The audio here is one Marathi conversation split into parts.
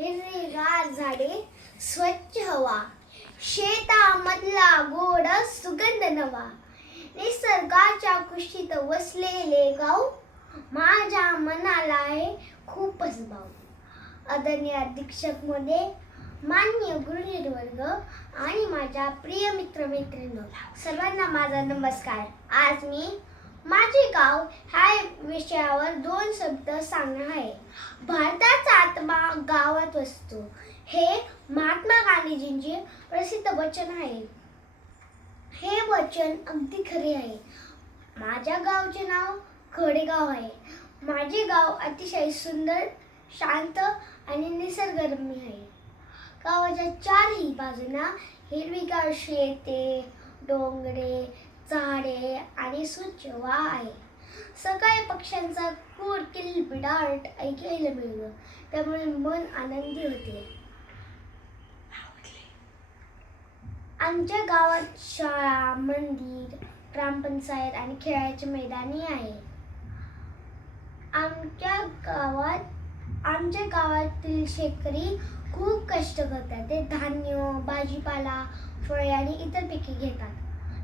हिरवीगार झाडे, स्वच्छ हवा, शेतामधला गोड सुगंध नवा, निसर्गाच्या कुशीत वसलेले गाव, माझ्या मनाला आहे खूपच भाव. आदरणीय अधीक्षक महोदय, माननीय गुरुजन वर्ग आणि माझ्या प्रिय मित्रमैत्रिणींनो, सर्वांना माझा नमस्कार. आज मी माझे गाव ह्या विषयावर 2 शब्द सांगणार आहे. भारताचा आत्मा गावात वसतो, हे महात्मा गांधीजींचे प्रसिद्ध वचन आहे. हे वचन अगदी खरे आहे. माझ्या गावचे नाव खडेगाव आहे. माझे गाव अतिशय सुंदर, शांत आणि निसर्गरम्य आहे. गावाच्या चारही बाजूंना हिरवीगार शेते, डोंगरे, झाडे आणि स्वच्छ हवा आहे. सकाळी पक्ष्यांचा किलबिलाट ऐकायला मिळतो, त्यामुळे मन आनंदी होते. आमच्या गावात शाळा, मंदिर, ग्रामपंचायत आणि खेळाचे मैदानी आहे. आमच्या गावातील शेतकरी खूप कष्ट करतात. ते धान्य, भाजीपाला, फळे आणि इतर पिके घेतात.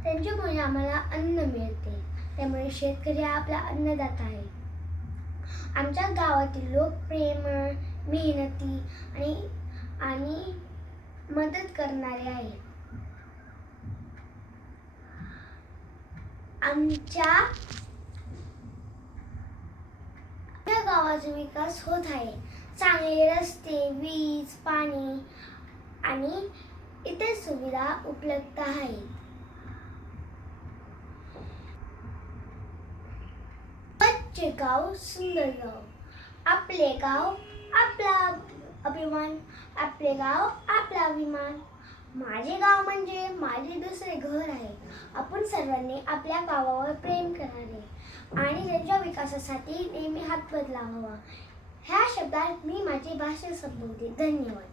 त्यांच्यामुळे आम्हाला अन्न मिळते. त्यामुळे शेतकरी हा आपला अन्नदाता आहे. आमच्या गावातील लोक प्रेमळ, मेहनती आणि मदत करणारे आहेत. आमच्या गावाचा विकास होत आहे. चांगले रस्ते, वीज, पाणी आणि इतर सुविधा उपलब्ध आहेत. स्वच्छ गाव, सुंदर गाव. आपले गाव आपला अभिमान, आपले गाव आपला अभिमान. माझे गाव म्हणजे माझे दुसरे घर आहे. आपण सर्वांनी आपल्या गावावर प्रेम करावे आणि त्यांच्या विकासासाठी नेहमी हातभार लावावा. ह्या शब्दात मी माझे भाषण संपवते. धन्यवाद.